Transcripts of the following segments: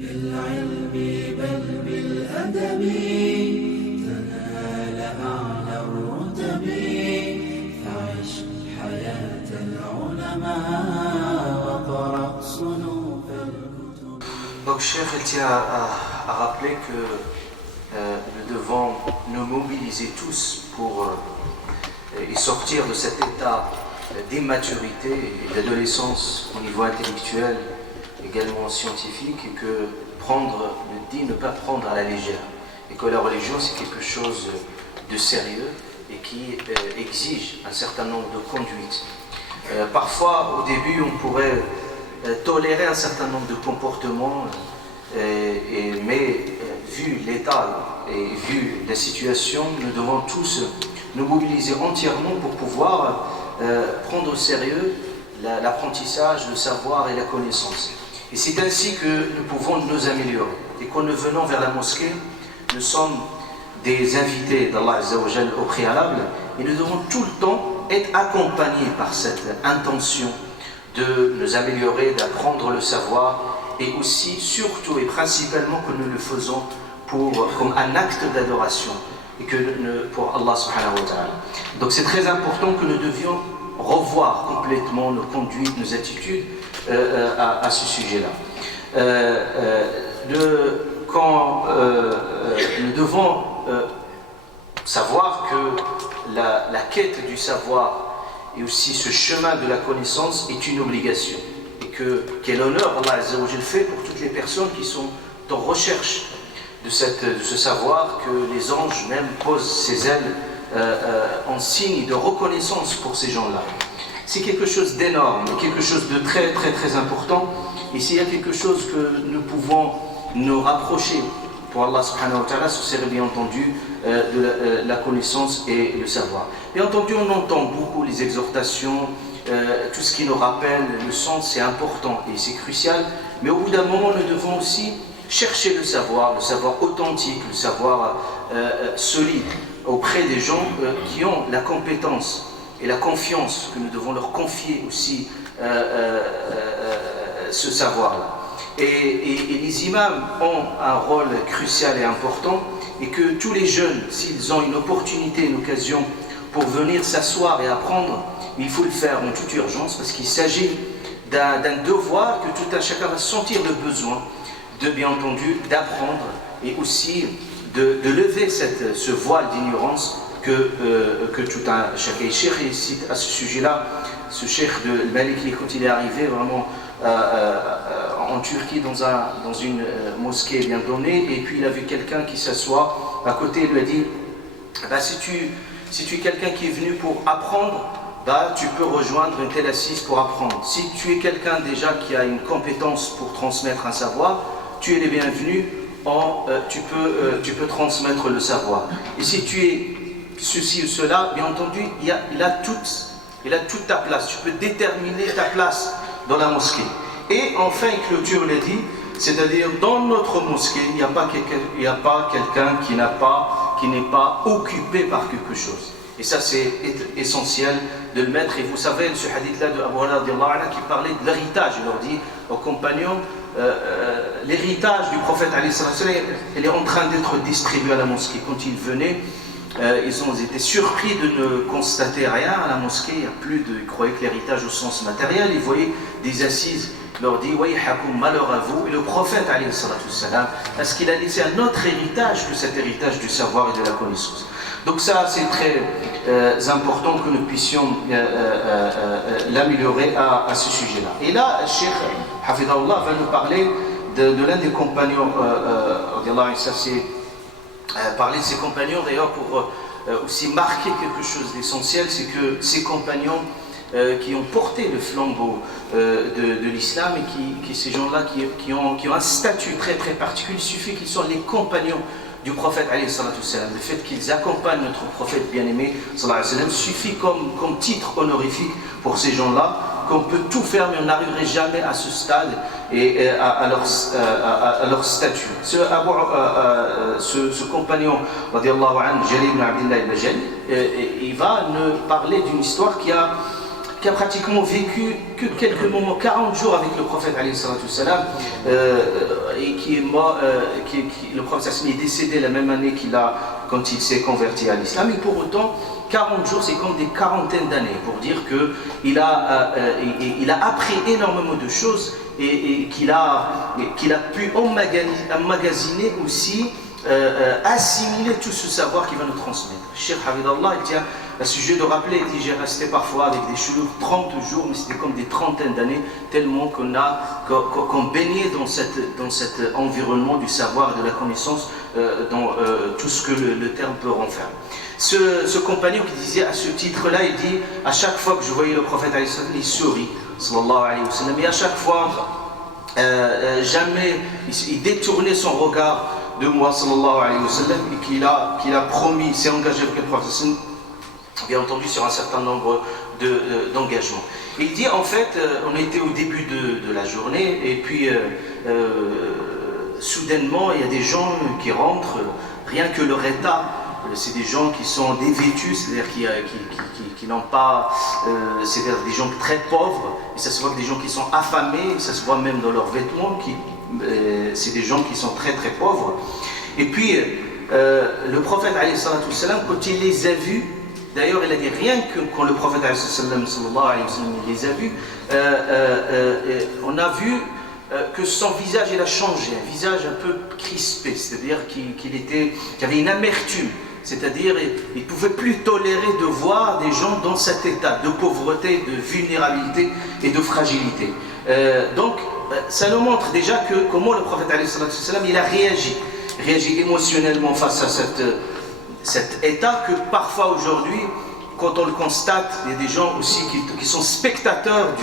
بالعلم بل بالأدب تنال أعلى الرتب فعش حياة العلماء وقرأ صنوف الكتب. Donc Cheikh tient à rappeler que nous devons nous mobiliser tous pour y sortir de cet état d'immaturité et d'adolescence au niveau intellectuel, également scientifique, et que ne pas prendre à la légère, et que la religion c'est quelque chose de sérieux et qui exige un certain nombre de conduites. Parfois au début on pourrait tolérer un certain nombre de comportements, mais vu l'état et vu la situation, nous devons tous nous mobiliser entièrement pour pouvoir prendre au sérieux l'apprentissage, le savoir et la connaissance. Et c'est ainsi que nous pouvons nous améliorer. Et qu'en nous venant vers la mosquée, nous sommes des invités d'Allah Azza wa Jal au préalable, et nous devons tout le temps être accompagnés par cette intention de nous améliorer, d'apprendre le savoir, et aussi, surtout et principalement, que nous le faisons comme un acte d'adoration, et que pour Allah subhanahu wa ta'ala. Donc c'est très important que nous devions revoir complètement nos conduites, nos attitudes à ce sujet-là. Nous devons savoir que la quête du savoir et aussi ce chemin de la connaissance est une obligation, et quel honneur Allah Azza wa Jal fait pour toutes les personnes qui sont en recherche de ce savoir, que les anges même posent ses ailes en signe de reconnaissance pour ces gens-là. C'est quelque chose d'énorme, quelque chose de très très très important. Et s'il y a quelque chose que nous pouvons nous rapprocher pour Allah subhanahu wa ta'ala, ce serait bien entendu de la connaissance et le savoir. Bien entendu, on entend beaucoup les exhortations, tout ce qui nous rappelle le sens, c'est important et c'est crucial. Mais au bout d'un moment, nous devons aussi chercher le savoir authentique, le savoir solide, auprès des gens qui ont la compétence et la confiance, que nous devons leur confier aussi ce savoir-là. Et les imams ont un rôle crucial et important, et que tous les jeunes, s'ils ont une opportunité, une occasion pour venir s'asseoir et apprendre, il faut le faire en toute urgence, parce qu'il s'agit d'un devoir que tout un chacun va sentir le besoin de, bien entendu, d'apprendre, et aussi de lever ce voile d'ignorance que tout un chacun. Et Cheikh il cite à ce sujet-là, ce Cheikh de Maliki, quand il est arrivé vraiment en Turquie dans une mosquée bien donnée, et puis il a vu quelqu'un qui s'assoit à côté, il lui a dit si tu es quelqu'un qui est venu pour apprendre, tu peux rejoindre une telle assise pour apprendre. Si tu es quelqu'un déjà qui a une compétence pour transmettre un savoir, tu es les bienvenus, tu peux transmettre le savoir. Et si tu es ceci ou cela, bien entendu, il a toute ta place. Tu peux déterminer ta place dans la mosquée. Et enfin, il clôture le dit, c'est-à-dire dans notre mosquée, il n'y a pas quelqu'un qui n'est pas occupé par quelque chose. Et ça, c'est essentiel de le mettre. Et vous savez, ce hadith-là de Abu Huraira qui parlait de l'héritage, il leur dit aux compagnons, l'héritage du prophète, il est en train d'être distribué à la mosquée. Quand ils venaient, ils ont été surpris de ne constater rien à la mosquée. Il n'y a plus de. Ils croyaient que l'héritage au sens matériel, ils voyaient des assises. Il leur dit malheur à vous. Et le prophète, parce qu'il a laissé un autre héritage que cet héritage du savoir et de la connaissance. Donc ça, c'est très important que nous puissions l'améliorer à ce sujet-là. Et là, Cheikh Hafidahullah va nous parler de l'un des compagnons, ça c'est parler de ses compagnons d'ailleurs pour aussi marquer quelque chose d'essentiel, c'est que ces compagnons qui ont porté le flambeau de l'islam, et qui ces gens-là qui ont un statut très très particulier, il suffit qu'ils soient les compagnons du prophète alayhi salatu salam. Le fait qu'ils accompagnent notre prophète bien-aimé sallallahu alayhi wa sallam suffit comme titre honorifique pour ces gens-là, qu'on peut tout faire mais on n'arriverait jamais à ce stade et à leur statut. Ce compagnon radiallahu anhu, Jalil ibn Abdillah al-Bajali, il va nous parler d'une histoire qui a pratiquement vécu que quelques moments, 40 jours avec le prophète alayhi salatu salam. et qui est mort, le prophète est décédé la même année quand il s'est converti à l'islam. Et pour autant, 40 jours, c'est comme des quarantaines d'années, pour dire qu'il a appris énormément de choses et qu'il a pu emmagasiner aussi, assimiler tout ce savoir qu'il va nous transmettre. Cheikh Hafidallah, il tient à ce sujet de rappeler, il dit, j'ai resté parfois avec des choulours 30 jours, mais c'était comme des trentaines d'années, tellement qu'on baignait dans cet environnement du savoir et de la connaissance, dans tout ce que le terme peut renfermer. Ce compagnon qui disait à ce titre-là, il dit, à chaque fois que je voyais le prophète, il sourit, sallallahu alayhi wa sallam, et à chaque fois, jamais il détournait son regard de moi, sallallahu alayhi wa sallam, et qu'il a promis, s'est engagé avec le prophète, bien entendu sur un certain nombre d'engagements. Il dit, en fait, on était au début de la journée, et puis soudainement, il y a des gens qui rentrent, rien que leur état, c'est des gens qui sont dévêtus, c'est-à-dire qui n'ont pas, c'est-à-dire des gens très pauvres, et ça se voit que des gens qui sont affamés, ça se voit même dans leurs vêtements, c'est des gens qui sont très très pauvres. Et puis le prophète alayhi salatu salam, quand il les a vus, d'ailleurs il a dit rien que quand le prophète alayhi sallallahu alayhi wa sallam les a vus, on a vu que son visage il a changé, un visage un peu crispé, c'est-à-dire qu'il avait une amertume. C'est-à-dire, il ne pouvait plus tolérer de voir des gens dans cet état de pauvreté, de vulnérabilité et de fragilité. Donc, ça nous montre déjà comment le prophète il a réagi émotionnellement face à cet état que parfois aujourd'hui, quand on le constate, il y a des gens aussi qui sont spectateurs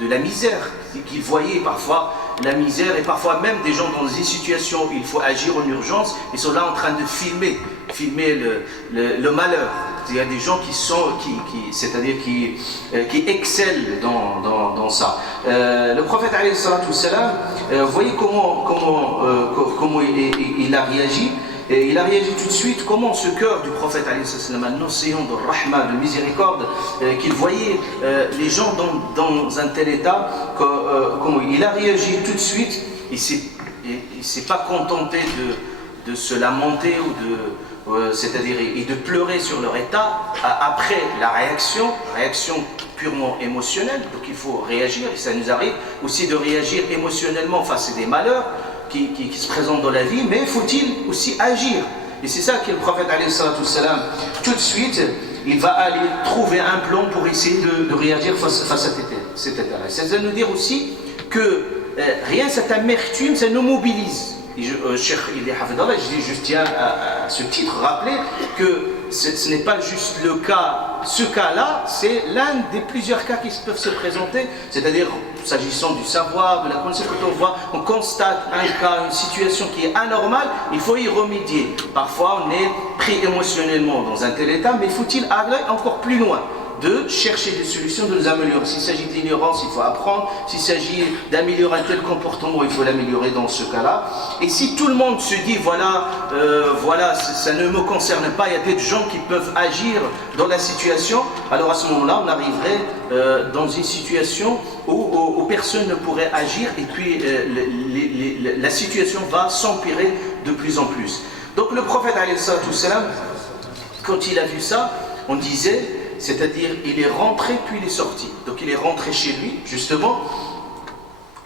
de la misère, qui voyaient parfois la misère, et parfois même des gens dans des situations où il faut agir en urgence, ils sont là en train de filmer le malheur. Il y a des gens c'est-à-dire qui excellent dans ça. Le prophète alayhi salatu wassalam, vous voyez comment il a réagi. Et il a réagi tout de suite, comment ce cœur du prophète, un océan de rahma, de miséricorde, qu'il voyait les gens dans un tel état, comment il a réagi tout de suite. Il ne s'est pas contenté de se lamenter c'est-à-dire et de pleurer sur leur état après la réaction purement émotionnelle. Donc il faut réagir, et ça nous arrive aussi de réagir émotionnellement face à des malheurs qui se présentent dans la vie, mais faut-il aussi agir? Et c'est ça que le prophète alayhi salatu wassalam, tout de suite, il va aller trouver un plan pour essayer de réagir face à cet état. Ça veut nous dire aussi que rien cette amertume, ça nous mobilise. Cheikh Ibn Hafidallah, je tiens à ce titre rappeler que ce n'est pas juste le cas, ce cas-là, c'est l'un des plusieurs cas qui peuvent se présenter, c'est-à-dire s'agissant du savoir, de la connaissance, quand on constate un cas, une situation qui est anormale, il faut y remédier. Parfois on est pris émotionnellement dans un tel état, mais faut-il aller encore plus loin, de chercher des solutions, de nous améliorer. S'il s'agit d'ignorance, il faut apprendre. S'il s'agit d'améliorer un tel comportement, il faut l'améliorer dans ce cas-là. Et si tout le monde se dit, voilà, ça ne me concerne pas, il y a des gens qui peuvent agir dans la situation, alors à ce moment-là, on arriverait dans une situation où personne ne pourrait agir, et puis la situation va s'empirer de plus en plus. Donc le prophète, alayhi salatu wassalam, quand il a vu ça, on disait, c'est-à-dire il est rentré puis il est sorti. Donc il est rentré chez lui, justement,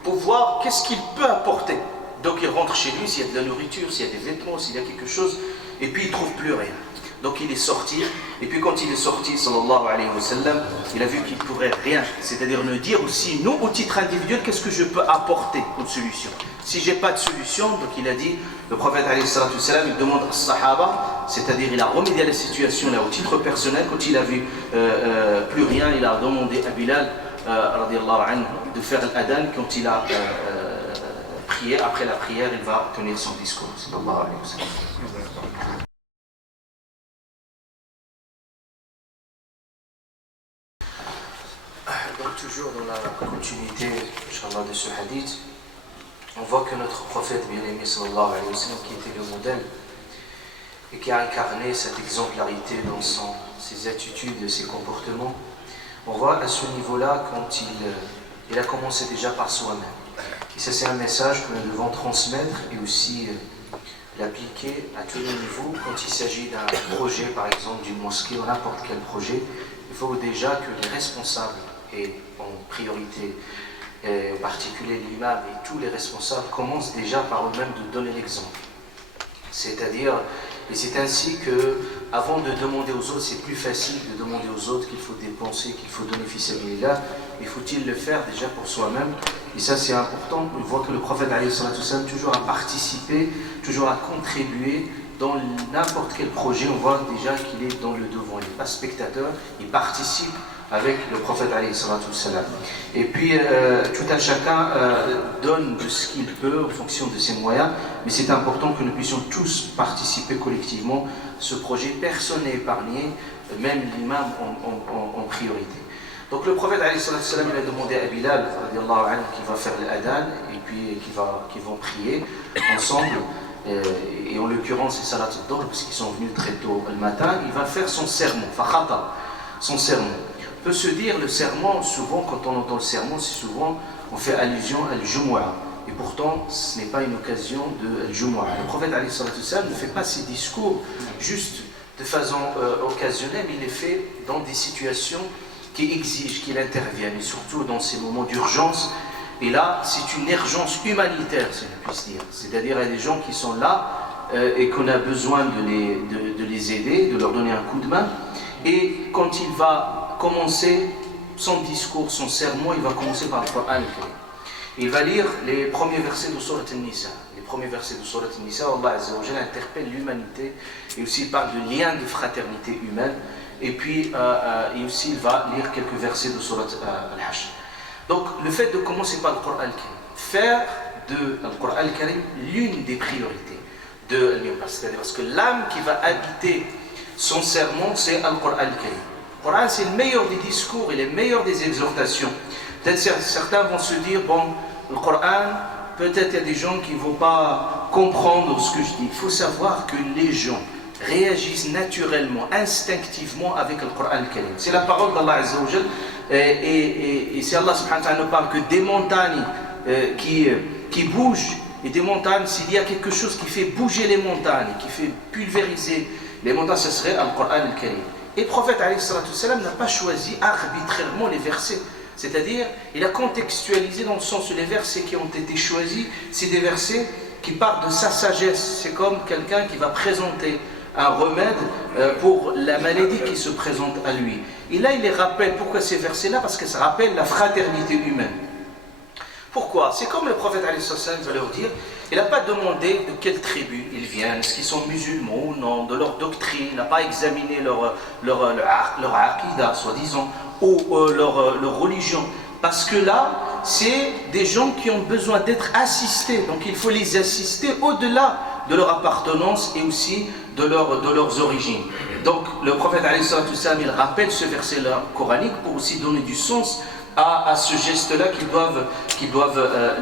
pour voir qu'est-ce qu'il peut apporter. Donc il rentre chez lui, s'il y a de la nourriture, s'il y a des vêtements, s'il y a quelque chose, et puis il ne trouve plus rien. Donc il est sorti, et puis quand il est sorti, sallallahu alayhi wa sallam, il a vu qu'il ne pourrait rien, c'est-à-dire nous dire aussi, nous, au titre individuel, qu'est-ce que je peux apporter comme solution. Si je n'ai pas de solution, donc il a dit, le prophète alayhi salatu wassalam, il demande à Sahaba, c'est-à-dire il a remédié à la situation là au titre personnel, quand il a vu plus rien, il a demandé à Bilal radiallahu anhu, de faire l'adhan. Quand il a prié, après la prière, il va tenir son discours, sallallahu alayhi wa sallam. Donc toujours dans la continuité, Inch'Allah, de ce hadith, on voit que notre prophète bien-aimé sallallahu alayhi wa sallam, qui était le modèle et qui a incarné cette exemplarité dans ses attitudes et ses comportements, on voit à ce niveau-là quand il a commencé déjà par soi-même. Et ça, c'est un message que nous devons transmettre et aussi l'appliquer à tous les niveaux. Quand il s'agit d'un projet, par exemple d'une mosquée ou n'importe quel projet, il faut déjà que les responsables, et en priorité, et en particulier l'imam et tous les responsables, commencent déjà par eux-mêmes de donner l'exemple. C'est-à-dire, et c'est ainsi que, avant de demander aux autres, c'est plus facile de demander aux autres qu'il faut dépenser, qu'il faut donner fi sabilillah, mais faut-il le faire déjà pour soi-même? Et ça, c'est important. On voit que le prophète alayhi salatu wassalam toujours a participé, toujours a contribué dans n'importe quel projet. On voit déjà qu'il est dans le devant, il n'est pas spectateur, il participe avec le prophète alayhi salatu wassalam. Et puis tout un chacun donne de ce qu'il peut en fonction de ses moyens, mais c'est important que nous puissions tous participer collectivement à ce projet. Personne n'est épargné, même l'imam en priorité. Donc le prophète alayhi salatu wassalam, il a demandé à Bilal radiallahu anhu, qui va faire l'adhan et puis qui vont prier ensemble, et en l'occurrence c'est salat al-dhuhr parce qu'ils sont venus très tôt le matin. Il va faire son sermon, fakhata, son sermon. On peut se dire le sermon, souvent quand on entend le sermon, c'est souvent on fait allusion à al-Jumu'ah, et pourtant ce n'est pas une occasion de al-Jumu'ah. Le prophète alayhi salatu wassalam ne fait pas ses discours juste de façon occasionnelle, mais il les fait dans des situations qui exigent qu'il intervienne, et surtout dans ces moments d'urgence. Et là, c'est une urgence humanitaire, si on puisse dire. C'est-à-dire, il y a des gens qui sont là et qu'on a besoin de les aider, de leur donner un coup de main. Et quand il va commencer son discours, son sermon, il va commencer par le Coran. Il va lire les premiers versets de Surat An-Nisa. Les premiers versets de Surat An-Nisa, Allah Azza wa Jalla interpelle l'humanité, et aussi il parle de lien de fraternité humaine. Et puis et aussi il va lire quelques versets de Surat Al-Hashr. Donc le fait de commencer par le Coran al-Karim, faire de le Coran al-Karim l'une des priorités de l'imam, c'est-à-dire parce que l'âme qui va habiter son sermon, c'est le Coran al-Karim. Le Coran, c'est le meilleur des discours et le meilleur des exhortations. Peut-être certains vont se dire, bon, le Coran, peut-être il y a des gens qui ne vont pas comprendre ce que je dis. Il faut savoir que les gens réagissent naturellement, instinctivement avec le Coran al-Karim. C'est la parole d'Allah Azza wa Jal, et c'est Allah subhanahu wa ta'ala ne parle que des montagnes qui bougent, et des montagnes, s'il y a quelque chose qui fait bouger les montagnes, qui fait pulvériser les montagnes, ce serait le Coran al-Karim. Et le prophète alayhi salatu wassalam n'a pas choisi arbitrairement les versets, c'est-à-dire il a contextualisé dans le sens où les versets qui ont été choisis, c'est des versets qui partent de sa sagesse. C'est comme quelqu'un qui va présenter un remède pour la maladie qui se présente à lui. Et là, il les rappelle. Pourquoi ces versets-là? Parce que ça rappelle la fraternité humaine. Pourquoi? C'est comme le prophète alayhi sallam va leur dire, il n'a pas demandé de quelle tribu ils viennent, est-ce qu'ils sont musulmans ou non, de leur doctrine, il n'a pas examiné leur aqidah, soi-disant, ou leur religion. Parce que là, c'est des gens qui ont besoin d'être assistés. Donc il faut les assister au-delà de leur appartenance et aussi de leurs origines. Donc le prophète alayhi salatu wassalam, il rappelle ce verset-là coranique pour aussi donner du sens à ce geste-là qu'ils doivent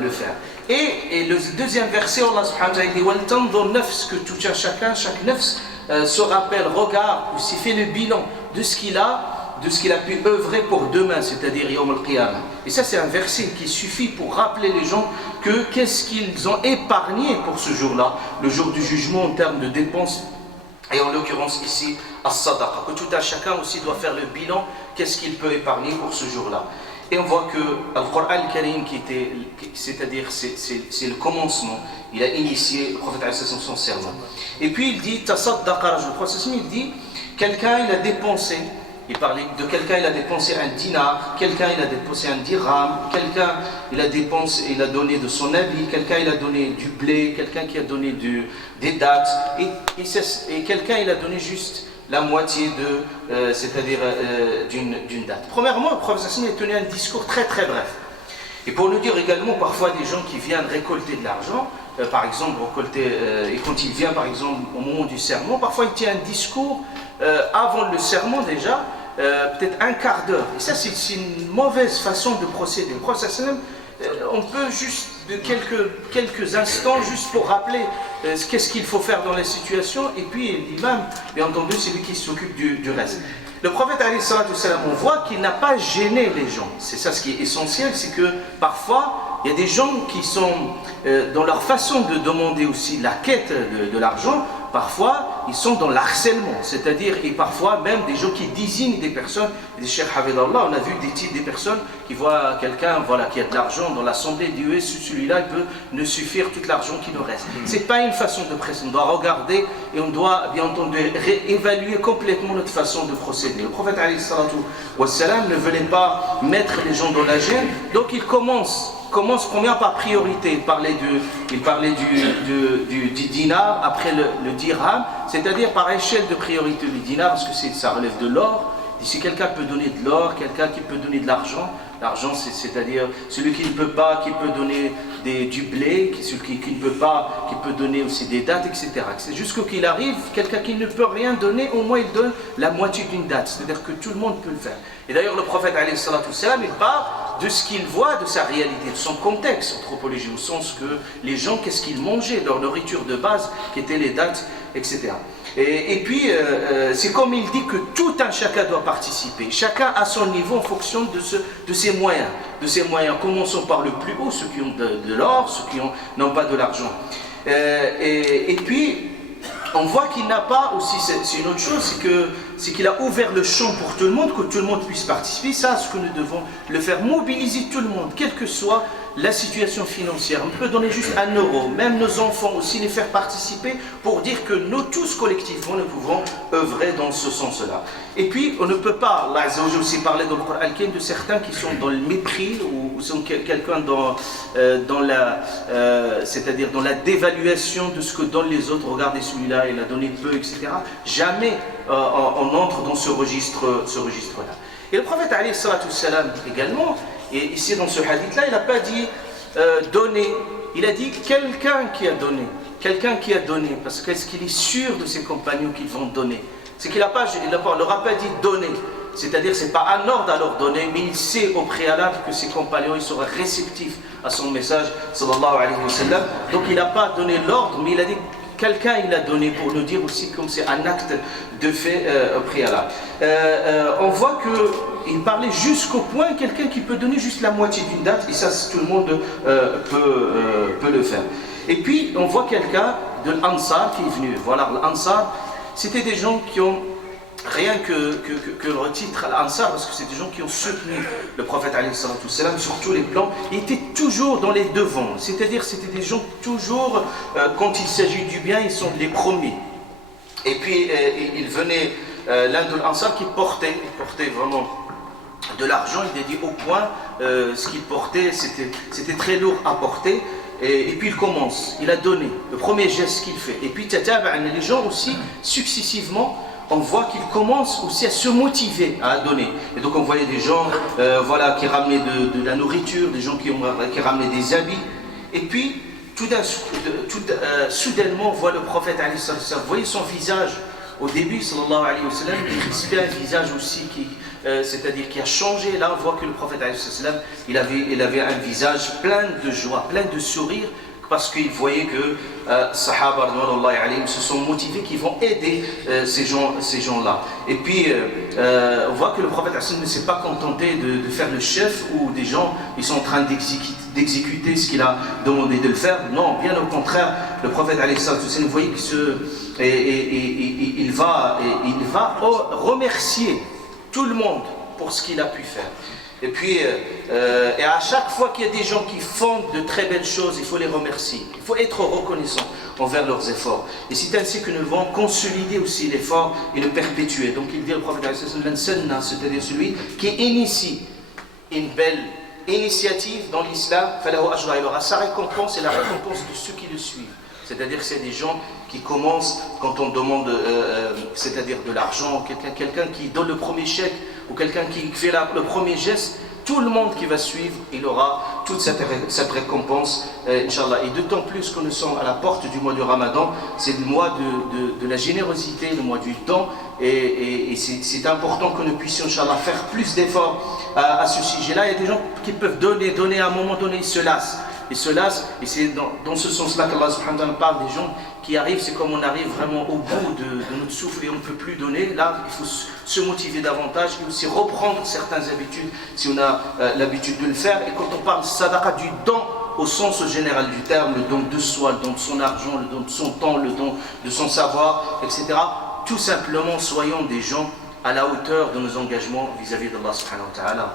le faire. Et le deuxième verset, Allah subhanahu wa ta'ala dit « Waltanzur nafs » que tout chaque nafs se rappelle, regarde, aussi fait le bilan de ce qu'il a pu œuvrer pour demain, c'est-à-dire Yawm al-Qiyamah. Et ça, c'est un verset qui suffit pour rappeler les gens que qu'est-ce qu'ils ont épargné pour ce jour-là, le jour du jugement en termes de dépenses, et en l'occurrence ici, as-sadaqa, que tout un chacun aussi doit faire le bilan, qu'est-ce qu'il peut épargner pour ce jour-là. Et on voit que le Coran al-Karim, c'est-à-dire c'est le commencement, il a initié le prophète alayhi son sermon. Et puis il dit, tasaddaqa, le prophète il dit, quelqu'un il a dépensé, il parlait de quelqu'un, il a dépensé un dinar, quelqu'un il a dépensé un dirham, quelqu'un il a donné de son habit, quelqu'un il a donné du blé, quelqu'un qui a donné des dattes, et quelqu'un il a donné juste la moitié c'est-à-dire d'une date. Premièrement, le prophète a tenu un discours très très bref. Et pour nous dire également, parfois des gens qui viennent récolter de l'argent, par exemple, et quand il vient par exemple au moment du sermon, parfois il tient un discours avant le sermon déjà, peut-être un quart d'heure. Et ça, c'est une mauvaise façon de procéder. Le prophète on peut juste de quelques instants juste pour rappeler qu'est-ce qu'il faut faire dans les situations, et puis l'imam, bien entendu, c'est lui qui s'occupe du reste. Le prophète alayhi salatu wassalam, on voit qu'il n'a pas gêné les gens. C'est ça ce qui est essentiel, c'est que parfois il y a des gens qui sont dans leur façon de demander aussi la quête de l'argent, parfois ils sont dans l'harcèlement, c'est-à-dire et parfois même des gens qui désignent des personnes, des Cheikh Hafidallah, on a vu des personnes qui voient quelqu'un voilà, qui a de l'argent dans l'assemblée, dit celui-là il peut ne suffire tout l'argent qui nous reste. C'est pas une façon de procéder, on doit regarder et on doit bien entendu réévaluer complètement notre façon de procéder. Le prophète alayhi salatu wassalam ne voulait pas mettre les gens dans la gêne, donc il commence première par priorité. Il parlait du dinar, après le dirham, c'est-à-dire par échelle de priorité. Le dinar, parce que ça relève de l'or. Si quelqu'un peut donner de l'or, quelqu'un qui peut donner de l'argent, l'argent c'est-à-dire celui qui ne peut pas, qui peut donner du blé, celui qui ne peut pas, qui peut donner aussi des dattes, etc. C'est jusqu'à qu'il arrive, quelqu'un qui ne peut rien donner, au moins il donne la moitié d'une date, c'est-à-dire que tout le monde peut le faire. Et d'ailleurs le prophète alayhi salatu wassalam, il parle de ce qu'il voit, de sa réalité, de son contexte anthropologique, au sens que les gens, qu'est-ce qu'ils mangeaient, leur nourriture de base, qui étaient les dattes, etc. Et puis, c'est comme il dit que tout un chacun doit participer. Chacun à son niveau en fonction de ses moyens. Commençons par le plus haut, ceux qui ont de l'or, ceux qui n'ont pas de l'argent. Et puis, on voit qu'il n'a pas aussi, c'est une autre chose, c'est qu'il a ouvert le champ pour tout le monde, que tout le monde puisse participer. Ça, ce que nous devons le faire, mobiliser tout le monde, quelle que soit la situation financière. On peut donner juste 1 euro, même nos enfants aussi, les faire participer pour dire que nous tous collectivement, nous pouvons œuvrer dans ce sens-là. Et puis, on ne peut pas, Allah Azza wa Jalla aussi parler dans le Coran al-Karim de certains qui sont dans le mépris ou sont quelqu'un c'est-à-dire dans la dévaluation de ce que donnent les autres. Regardez celui-là, il a donné peu, etc. Jamais on entre dans ce registre-là. Et le prophète alayhi salatu wassalam dit également, et ici dans ce hadith-là, il n'a pas dit donner, il a dit quelqu'un qui a donné, parce qu'est-ce qu'il est sûr de ses compagnons qu'ils vont donner. C'est qu'il ne leur a pas dit donner, c'est-à-dire c'est pas un ordre à leur donner, mais il sait au préalable que ses compagnons ils seront réceptifs à son message, sallallahu alayhi wa sallam. Donc il n'a pas donné l'ordre, mais il a dit quelqu'un il a donné, pour nous dire aussi comme c'est un acte de fait préalable. On voit qu'il parlait jusqu'au point quelqu'un qui peut donner juste la moitié d'une date, et ça tout le monde peut le faire. Et puis on voit quelqu'un de l'Ansar qui est venu. Voilà, l'Ansar, c'était des gens qui ont rien que le titre Al-Ansar, parce que c'est des gens qui ont soutenu le prophète alayhi salatu wassalam sur tous les plans. Ils étaient toujours dans les devants, c'est-à-dire c'était des gens toujours, quand il s'agit du bien, ils sont les premiers. Et puis il venait, l'un de l'Ansar qui portait vraiment de l'argent, il a dit au point, ce qu'il portait, c'était très lourd à porter. Et puis il commence, il a donné, le premier geste qu'il fait. Et puis les gens aussi, successivement, on voit qu'ils commencent aussi à se motiver à donner. Et donc on voyait des gens qui ramenaient de la nourriture, des gens qui ramenaient des habits. Et puis, soudainement, on voit le prophète, vous voyez son visage, au début, sallallahu alayhi wa sallam, il crispait un visage aussi c'est-à-dire qui a changé. Là, on voit que le prophète, il avait un visage plein de joie, plein de sourire, parce qu'il voyait que Sahaba se sont motivés, qu'ils vont aider ces gens-là. Et puis, on voit que le prophète ne s'est pas contenté de faire le chef, où des gens ils sont en train d'exécuter ce qu'il a demandé de le faire. Non, bien au contraire, le prophète, vous voyez qu'il va remercier tout le monde pour ce qu'il a pu faire. Et puis, et à chaque fois qu'il y a des gens qui font de très belles choses, il faut les remercier. Il faut être reconnaissant envers leurs efforts. Et c'est ainsi que nous devons consolider aussi l'effort et le perpétuer. Donc il dit le prophète, c'est-à-dire celui qui initie une belle initiative dans l'islam, il aura sa récompense et la récompense de ceux qui le suivent. C'est-à-dire que c'est des gens qui commencent, quand on demande, c'est-à-dire de l'argent, quelqu'un qui donne le premier chèque, ou quelqu'un qui fait le premier geste, tout le monde qui va suivre, il aura toute cette récompense, Inch'Allah. Et d'autant plus que nous sommes à la porte du mois du Ramadan, c'est le mois de la générosité, le mois du don, et c'est important que nous puissions, Inch'Allah, faire plus d'efforts à ce sujet-là. Il y a des gens qui peuvent donner à un moment donné, ils se lassent. et se lassent. Et c'est dans ce sens-là qu'Allah subhanahu wa ta'ala parle des gens qui arrivent, c'est comme on arrive vraiment au bout de notre souffle et on ne peut plus donner. Là, il faut se motiver davantage et aussi reprendre certaines habitudes si on a l'habitude de le faire. Et quand on parle sadaqa, du don au sens général du terme, le don de soi, le don de son argent, le don de son temps, le don de son savoir, etc. Tout simplement, soyons des gens à la hauteur de nos engagements vis-à-vis d'Allah subhanahu wa ta'ala.